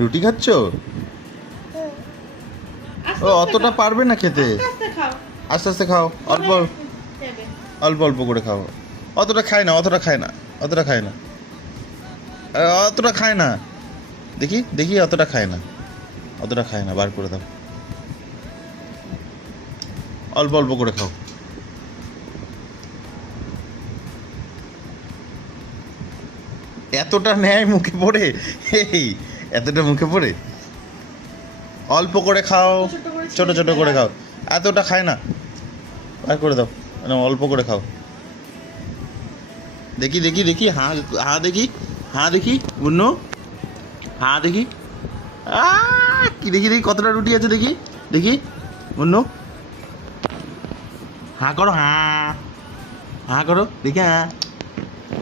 রুটি খাচ্ছ? ও অতটা পারবে না খেতে। আস্তে আস্তে খাও, অল্প অল্প অল্প করে খাও। অতটা খায় না, অতটা খায় না, অতটা খায় না, অতটা খায় না। দেখি দেখি, অতটা খায় না, অতটা খায় না। বার করে দাও, অল্প অল্প করে খাও। এতটা নেয় মুখে পড়ে, এই এতটা মুখে পড়ে। অল্প করে খাও, ছোট ছোট করে খাও। এতটা খায় না, বার করে দাও, অল্প করে খাও। দেখি দেখি দেখি, হা হা দেখি, হা দেখি বুন্নু, হা দেখি। কি দেখি দেখি, কতটা রুটি আছে দেখি দেখি বুন্নু। হা করো, হা হা করো দেখি, হ্যাঁ।